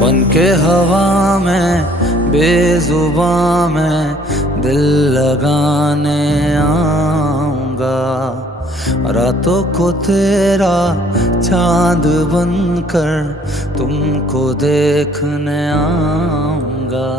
बन के हवा में बेजुबां में दिल लगाने आऊंगा। रातों को तेरा चांद बनकर तुमको देखने आऊंगा।